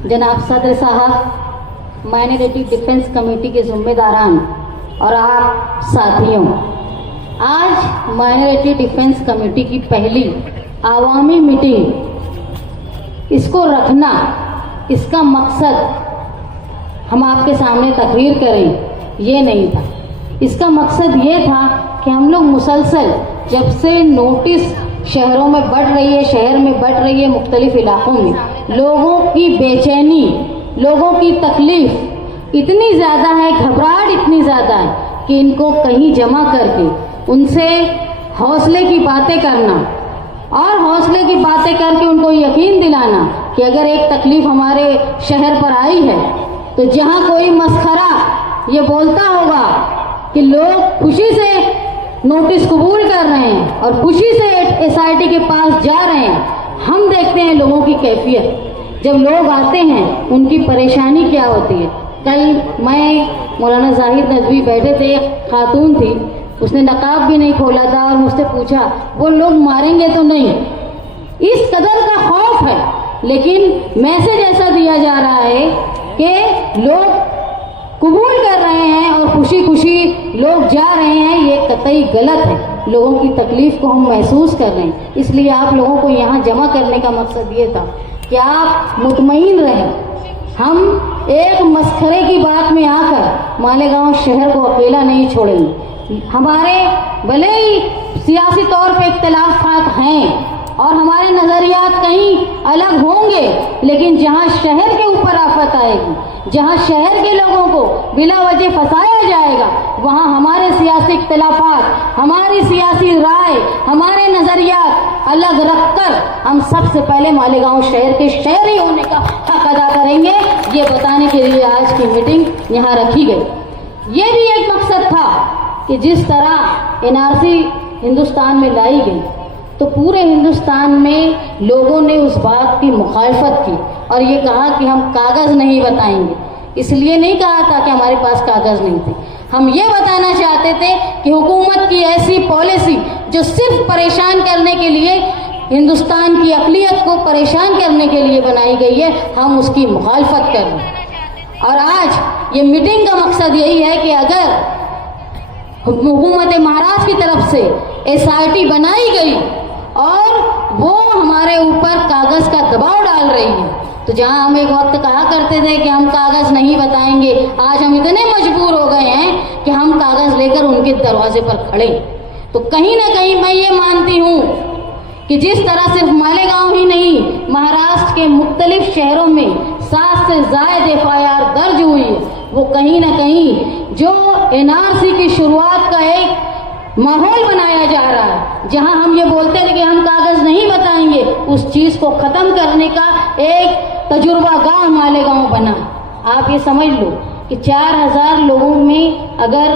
जनाब सदर साहब, माइनॉरिटी डिफेंस कमेटी के जिम्मेदारान और आप साथियों, आज माइनॉरिटी डिफेंस कमेटी की पहली आवामी मीटिंग, इसको रखना, इसका मकसद हम आपके सामने तकरीर करें ये नहीं था। इसका मकसद ये था कि हम लोग मुसलसल जब से नोटिस शहरों में बढ़ रही है, शहर में बढ़ रही है, मुख्तलिफ इलाकों में लोगों की बेचैनी, लोगों की तकलीफ इतनी ज़्यादा है, घबराहट इतनी ज़्यादा है कि इनको कहीं जमा करके उनसे हौसले की बातें करना और हौसले की बातें करके उनको यकीन दिलाना कि अगर एक तकलीफ हमारे शहर पर आई है तो जहाँ कोई मस्खरा ये बोलता होगा कि लोग खुशी से नोटिस कबूल कर रहे हैं और खुशी से एसआईटी के पास जा रहे हैं, हम देखते हैं लोगों की कैफियत। जब लोग आते हैं उनकी परेशानी क्या होती है। कल मैं मौलाना जाहिद नदवी बैठे थे, एक खातून थी, उसने नकाब भी नहीं खोला था और मुझसे पूछा वो लोग मारेंगे तो नहीं। इस कदर का खौफ है, लेकिन मैसेज ऐसा दिया जा रहा है कि लोग कबूल कर रहे हैं और खुशी खुशी लोग जा रहे हैं, ये कतई गलत है। लोगों की तकलीफ को हम महसूस कर रहे हैं, इसलिए आप लोगों को यहाँ जमा करने का मकसद ये था कि आप मुतमईन रहें। हम एक मस्खरे की बात में आकर मालेगांव शहर को अकेला नहीं छोड़ेंगे। हमारे भले ही सियासी तौर पे इख्तिलाफात हैं और हमारे नज़रियात कहीं अलग होंगे, लेकिन जहाँ शहर के ऊपर आफत आएगी, जहाँ शहर के लोगों को बिला वजह फंसाया जाएगा, वहाँ हमारे सियासी इख्तिलाफात, हमारी सियासी राय, हमारे नज़रियात अलग रखकर हम सबसे पहले मालेगांव शहर के शहरी होने का हक अदा करेंगे। ये बताने के लिए आज की मीटिंग यहाँ रखी गई। ये भी एक मकसद था कि जिस तरह एनआरसी हिंदुस्तान में लाई गई तो पूरे हिंदुस्तान में लोगों ने उस बात की मुखालफत की और ये कहा कि हम कागज़ नहीं बताएंगे। इसलिए नहीं कहा था कि हमारे पास कागज़ नहीं थे, हम ये बताना चाहते थे कि हुकूमत की ऐसी पॉलिसी जो सिर्फ परेशान करने के लिए, हिंदुस्तान की अक़लियत को परेशान करने के लिए बनाई गई है, हम उसकी मुखालफत कर रहे हैं। और आज ये मीटिंग का मकसद यही है कि अगर हुकूमत महाराष्ट्र की तरफ से एसआईटी बनाई गई और वो हमारे ऊपर कागज़ का दबाव डाल रही है, तो जहां हम एक वक्त कहा करते थे कि हम कागज़ नहीं बताएंगे, आज हम इतने मजबूर हो गए हैं कि हम कागज़ लेकर उनके दरवाजे पर खड़े। तो कहीं ना कहीं मैं ये मानती हूँ कि जिस तरह सिर्फ मालेगांव ही नहीं, महाराष्ट्र के मुख्तलिफ शहरों में 7 से ज़ायद FIR दर्ज हुई है, वो कहीं ना कहीं जो एनआरसी की शुरुआत का एक माहौल बनाया जा रहा है, जहां हम ये बोलते थे कि हम कागज़ नहीं बताएंगे, उस चीज़ को ख़त्म करने का एक तजुर्बा गाह मालेगांव बना। आप ये समझ लो कि 4000 लोगों में अगर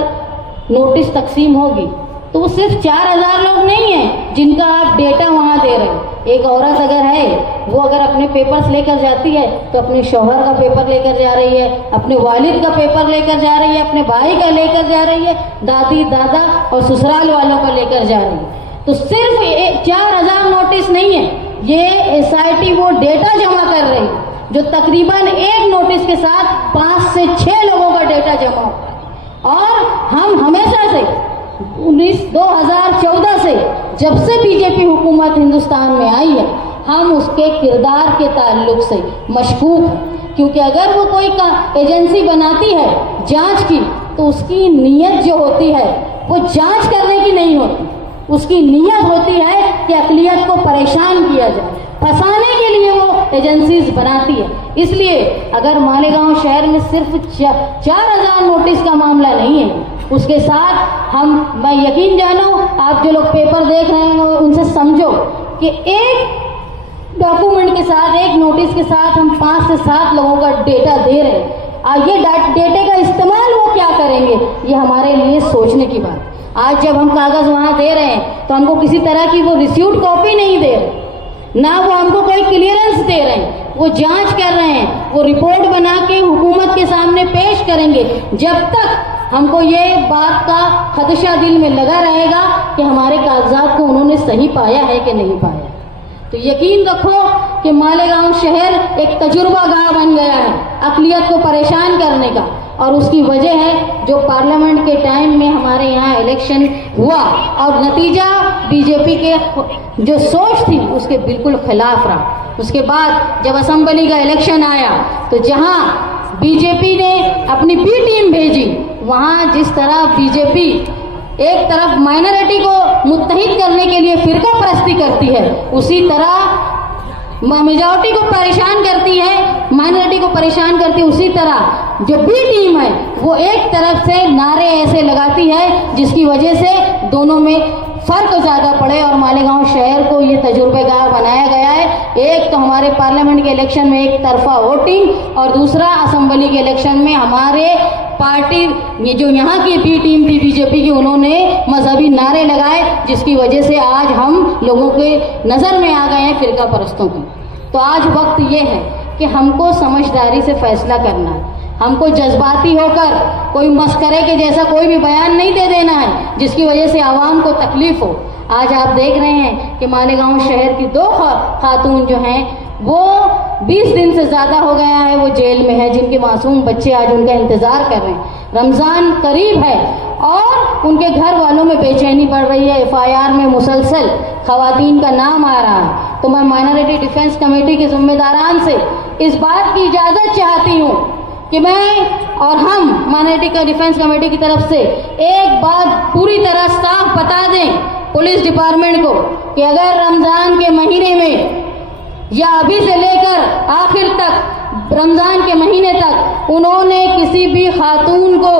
नोटिस तकसीम होगी तो वो सिर्फ 4000 लोग नहीं हैं जिनका आप डेटा वहाँ दे रहे हो। एक औरत अगर है, वो अगर अपने पेपर्स लेकर जाती है तो अपने शौहर का पेपर लेकर जा रही है, अपने वालिद का पेपर लेकर जा रही है, अपने भाई का लेकर जा रही है, दादी दादा और ससुराल वालों का लेकर जा रही है। तो सिर्फ 4000 नोटिस नहीं है, ये एसआईटी वो डेटा जमा कर रही है जो तकरीबन एक नोटिस के साथ 5 से 6 लोगों का डेटा जमा होता है। और हम हमेशा से 2014 से जब से बीजेपी हुकूमत हिंदुस्तान में आई है, हम उसके किरदार के ताल्लुक से मशकूक हैं, क्योंकि अगर वो कोई एजेंसी बनाती है जांच की तो उसकी नीयत जो होती है वो जांच करने की नहीं होती, उसकी नीयत होती है कि अक़लियत को परेशान किया जाए, फंसाने के लिए वो एजेंसीज बनाती है। इसलिए अगर मालेगांव शहर में सिर्फ 4000 नोटिस का मामला नहीं है, उसके साथ मैं यकीन जानो, आप जो लोग पेपर देख रहे हैं उनसे समझो कि एक डॉक्यूमेंट के साथ, एक नोटिस के साथ हम 5 से 7 लोगों का डेटा दे रहे हैं। ये डेटे का इस्तेमाल वो क्या करेंगे, ये हमारे लिए सोचने की बात। आज जब हम कागज़ वहाँ दे रहे हैं तो हमको किसी तरह की वो रिसीव्ड कॉपी नहीं दे रहे, ना वो हमको कोई क्लियरेंस दे रहे हैं, वो जांच कर रहे हैं, वो रिपोर्ट बना के हुकूमत के सामने पेश करेंगे। जब तक हमको ये बात का खदशा दिल में लगा रहेगा कि हमारे कागजात को उन्होंने सही पाया है कि नहीं पाया, तो यकीन रखो कि मालेगांव शहर एक तजुर्बा गाह बन गया। काबूलियत को परेशान करने का। और उसकी वजह है जो पार्लियामेंट के टाइम में हमारे यहाँ इलेक्शन हुआ और नतीजा बीजेपी के जो सोच थी उसके बिल्कुल खिलाफ रहा। उसके बाद जब असेंबली का इलेक्शन आया तो जहाँ बीजेपी ने अपनी बी टीम भेजी, वहाँ जिस तरह बीजेपी एक तरफ माइनॉरिटी को मुत्तहिद करने के लिए फिरका परस्ती करती है, उसी तरह मेजॉरिटी को परेशान करती है, माइनॉरिटी को परेशान करती है। उसी तरह जो बी टीम है वो एक तरफ से नारे ऐसे लगाती है जिसकी वजह से दोनों में फर्क ज़्यादा पड़े और मालेगांव शहर को ये तजुर्बेकार बनाया गया है। एक तो हमारे पार्लियामेंट के इलेक्शन में एक तरफा वोटिंग और दूसरा असेंबली के इलेक्शन में हमारे पार्टी ये जो यहाँ की बी टीम थी बीजेपी की, उन्होंने मजहबी नारे लगाए जिसकी वजह से आज हम लोगों के नज़र में आ गए हैं फिरका परस्तों की। तो आज वक्त ये है कि हमको समझदारी से फैसला करना है, हमको जज्बाती होकर कोई मस्करे के जैसा कोई भी बयान नहीं दे देना है जिसकी वजह से आवाम को तकलीफ हो। आज आप देख रहे हैं कि मालेगांव शहर की 2 खातून जो हैं वो 20 दिन से ज़्यादा हो गया है वो जेल में है, जिनके मासूम बच्चे आज उनका इंतज़ार कर रहे हैं। रमज़ान करीब है और उनके घर वालों में बेचैनी बढ़ रही है। FIR में मुसलसल खवातीन का नाम आ रहा है। तो मैं माइनॉरिटी डिफेंस कमेटी के जिम्मेदारान से इस बात की इजाज़त चाहती हूँ कि मैं और हम माइनॉरिटी का डिफेंस कमेटी की तरफ से एक बात पूरी तरह साफ बता दें पुलिस डिपार्टमेंट को कि अगर रमज़ान के महीने में या अभी से लेकर आखिर तक रमज़ान के महीने तक उन्होंने किसी भी खातून को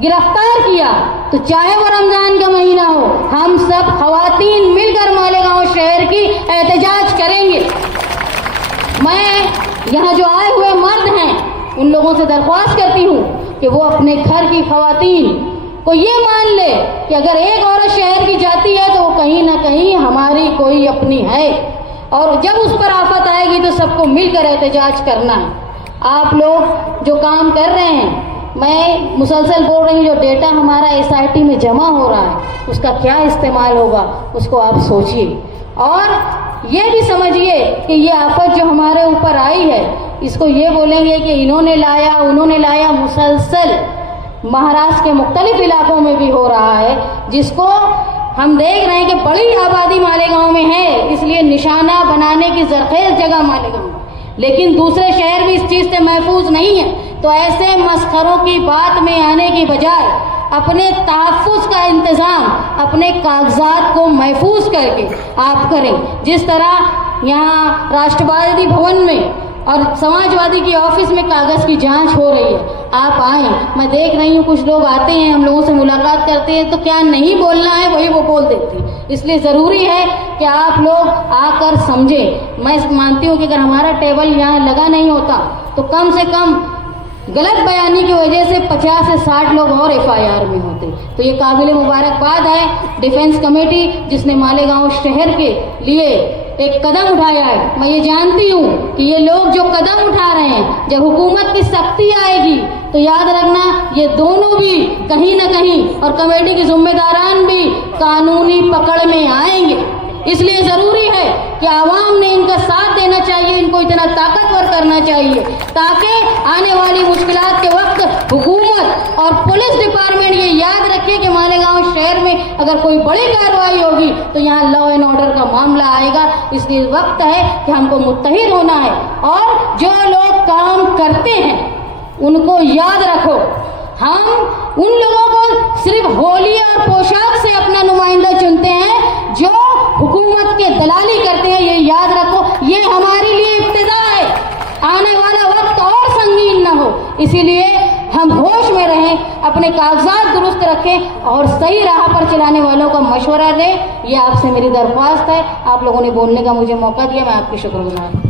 गिरफ्तार किया तो चाहे वो रमज़ान का महीना हो, हम सब खवातीन मिलकर मालेगांव शहर की एहतजाज करेंगे। मैं यहाँ जो आए हुए मर्द हैं उन लोगों से दरख्वास्त करती हूँ कि वो अपने घर की खवातीन को ये मान ले कि अगर एक औरत शहर की जाती है तो वो कहीं ना कहीं हमारी कोई अपनी है और जब उस पर आफत आएगी तो सबको मिलकर एहतजाज करना है। आप लोग जो काम कर रहे हैं, मैं मुसलसल बोल रही हूँ, जो डेटा हमारा SIT में जमा हो रहा है उसका क्या इस्तेमाल होगा उसको आप सोचिए और ये भी समझिए कि ये आफत जो हमारे ऊपर आई है इसको ये बोलेंगे कि इन्होंने लाया उन्होंने लाया, मुसलसल महाराष्ट्र के मुख्तलिफ इलाकों में भी हो रहा है, जिसको हम देख रहे हैं कि बड़ी आबादी मालेगांव में है, इसलिए निशाना बनाने की ज़रखेज़ जगह मालेगांव, लेकिन दूसरे शहर भी इस चीज़ से महफूज नहीं है। तो ऐसे मस्खरों की बात में आने की बजाय अपने तहफ़्फ़ुज़ का इंतज़ाम अपने कागजात को महफूज करके आप करें। जिस तरह यहाँ राष्ट्रवादी भवन में और समाजवादी की ऑफिस में कागज़ की जांच हो रही है, आप आए, मैं देख रही हूँ कुछ लोग आते हैं, हम लोगों से मुलाकात करते हैं तो क्या नहीं बोलना है वही वो बोल देती है। इसलिए ज़रूरी है कि आप लोग आकर समझें। मैं मानती हूँ कि अगर हमारा टेबल यहाँ लगा नहीं होता तो कम से कम गलत बयानी की वजह से 50 से 60 लोग और FIR में होते। तो ये काबिल मुबारकबाद है डिफेंस कमेटी जिसने मालेगांव शहर के लिए एक कदम उठाया है। मैं ये जानती हूँ कि ये लोग जो कदम उठा रहे हैं, जब हुकूमत की सख्ती आएगी तो याद रखना ये दोनों भी कहीं ना कहीं और कमेटी के जिम्मेदारान भी कानूनी पकड़ में आएंगे। इसलिए ज़रूरी है कि आवाम ने इनका साथ देना चाहिए, इनको इतना ताकतवर करना चाहिए ताकि आने वाली मुश्किलात के वक्त हुकूमत और पुलिस डिपार्टमेंट ये याद रखे कि मालेगांव शहर में अगर कोई बड़ी कार्रवाई होगी तो यहाँ लॉ एंड ऑर्डर का मामला आएगा। इसलिए वक्त है कि हमको मुत्तहिद होना है और जो लोग काम करते हैं उनको याद रखो। हम उन लोगों को सिर्फ होली और पोशाक से अपना नुमाइंदा चुनते हैं जो हुकूमत के दलाली करते हैं, ये याद रखो। ये हमारे लिए इब्तिदा है, आने वाला वक्त और संगीन न हो। इसीलिए हम होश में रहें, अपने कागजात दुरुस्त रखें और सही राह पर चलाने वालों को मशवरा दें। ये आपसे मेरी दरख्वास्त है। आप लोगों ने बोलने का मुझे मौका दिया, मैं आपकी शुक्रगुजार हूँ।